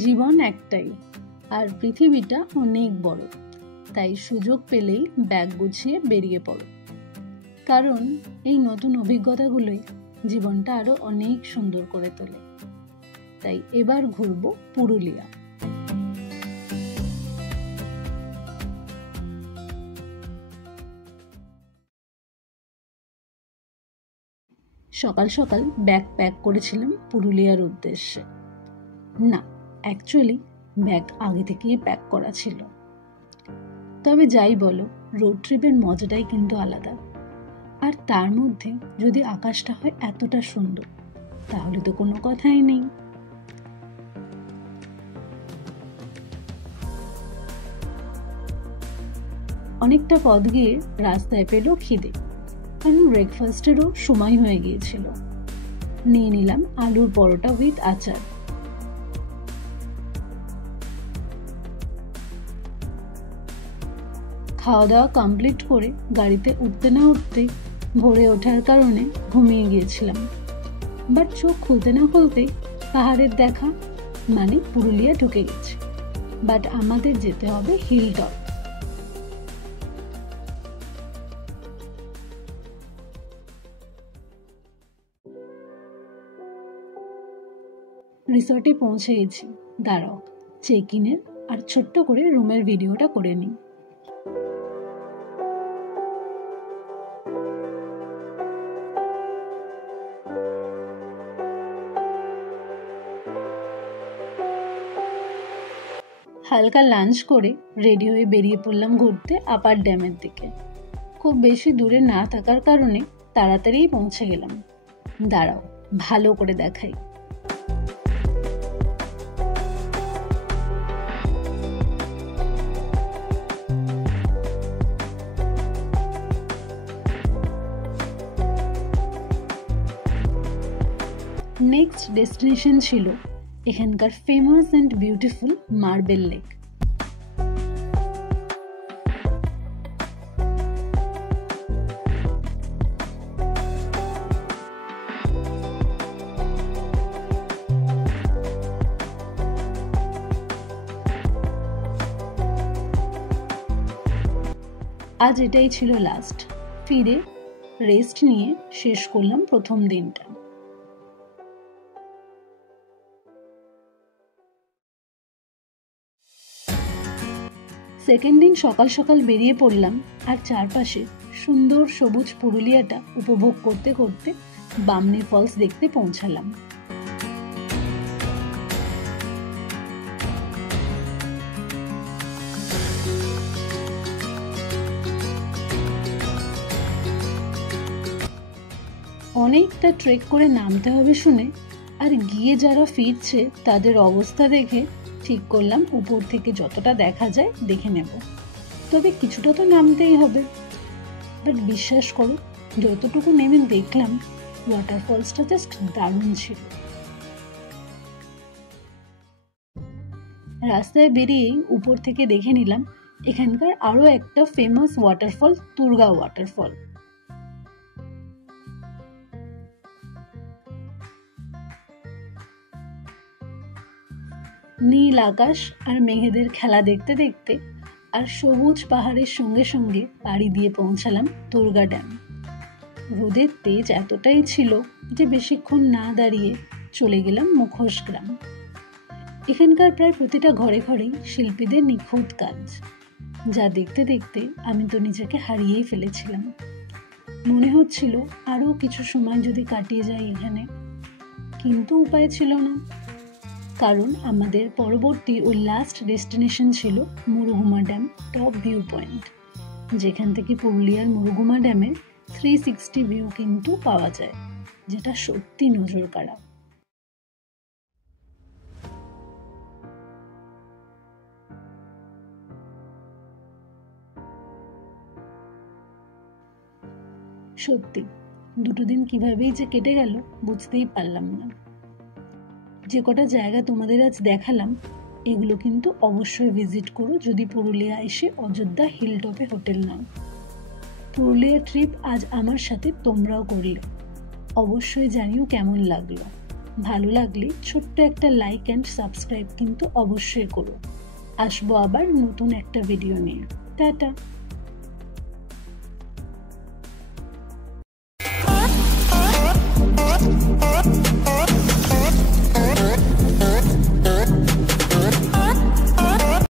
জীবন একটাই, আর পৃথিবীটা অনেক বড়। তাই সুযোগ পেলেই ব্যাগ গুছিয়ে বেরিয়ে পড়ো, কারণ এই নতুন অভিজ্ঞতাগুলোই জীবনটা আরো অনেক সুন্দর করে তোলে। তাই এবার ঘুরবো পুরুলিয়া। সকাল সকাল ব্যাগ প্যাক করেছিলাম পুরুলিয়ার উদ্দেশ্যে। না, অ্যাকচুয়ালি ব্যাগ আগে থেকেই প্যাক করা ছিল। তবে যাই বলো, রোড ট্রিপের মজাটাই কিন্তু আলাদা। আর তার মধ্যে যদি আকাশটা হয় এতটা সুন্দর, তাহলে তো কোনো কথাই নেই। অনেকটা পথ গিয়ে রাস্তায় পেল খিদে, কারণ ব্রেকফাস্টেরও সময় হয়ে গিয়েছিল। নিয়ে নিলাম আলুর পরোটা উইথ আচার। খাওয়া দাওয়া কমপ্লিট করে গাড়িতে উঠতে না উঠতেই ভোরে ওঠার কারণে ঘুমিয়ে গিয়েছিলাম। বাট চোখ খুলতে না খুলতেই পাহাড়ের দেখা, মানে পুরুলিয়া ঢুকে গেছে। বাট আমাদের যেতে হবে হিল টপ। রিসর্টে পৌঁছে গেছি। দাঁড়াও, চেক ইনের আর ছোট্ট করে রুমের ভিডিওটা করে নিই। হালকা লাঞ্চ করে রেডি হয়ে বেরিয়ে পড়লাম ঘুরতে আপার ড্যামের দিকে। খুব বেশি দূরে না থাকার কারণে তাড়াতাড়ি পৌঁছে গেলাম। দাঁড়াও, ভালো করে দেখাই। নেক্সট ডেস্টিনেশন ছিল এখানকার famous and beautiful marble lake. আজ এটাই ছিল লাস্ট। ফিরে রেস্ট নিয়ে শেষ করলাম প্রথম দিনটা। সেকেন্ড দিন সকাল সকাল বেরিয়ে পড়লাম, আর চারপাশে সুন্দর সবুজ পুরুলিয়াটা উপভোগ করতে করতে বামনি ফলস দেখতে পৌঁছালাম। অনেকটা ট্রেক করে নামতে হবে শুনে আর গিয়ে যারা ফিরছে তাদের অবস্থা দেখে ঠিক করলাম উপর থেকে যতটা দেখা যায় দেখে নেব। তবে কিছুটা তো নামতেই হবে। বাট বিশ্বাস করো, যতটুকু নেমে দেখলাম ওয়াটারফলসটা জাস্ট দারুণ ছিল। রাস্তায় বেরিয়েই উপর থেকে দেখে নিলাম এখানকার আরো একটা ফেমাস ওয়াটারফল, তুর্গা ওয়াটারফল। নীল আকাশ আর মেঘেদের খেলা দেখতে দেখতে আর সবুজ পাহাড়ের সঙ্গে সঙ্গে পাড়ি দিয়ে পৌঁছালাম তুর্গা ড্যাম। রোদের তেজ এতটাই ছিল যে বেশিক্ষণ না দাঁড়িয়ে চলে গেলাম মুখোশ গ্রাম। এখানকার প্রায় প্রতিটা ঘরে ঘরেই শিল্পীদের নিখুঁত কাজ, যা দেখতে দেখতে আমি তো নিজেকে হারিয়েই ফেলেছিলাম। মনে হচ্ছিল আরো কিছু সময় যদি কাটিয়ে যায় এখানে, কিন্তু উপায় ছিল না, কারণ আমাদের পরবর্তী ও লাস্ট ডেস্টিনেশন ছিল Murguma dam top view point, যেখান থেকে পুরুলিয়ার মুরুগুমা ড্যামের 360 ভিউ কিন্তু পাওয়া যায়, যেটা সত্যি নজর কাড়া। সত্যি দুটো দিন কিভাবেই যে কেটে গেল বুঝতেই পারলাম না। যে কটা জায়গা তোমাদের আজ দেখালাম, এগুলো কিন্তু অবশ্যই ভিজিট করো যদি পুরুলিয়া এসে অযোধ্যা হিল টপে হোটেল নাও। পুরুলিয়া ট্রিপ আজ আমার সাথে তোমরাও করলে, অবশ্যই জানিও কেমন লাগলো। ভালো লাগলে ছোট্ট একটা লাইক অ্যান্ড সাবস্ক্রাইব কিন্তু অবশ্যই করো। আসবো আবার নতুন একটা ভিডিও নিয়ে। টাটা।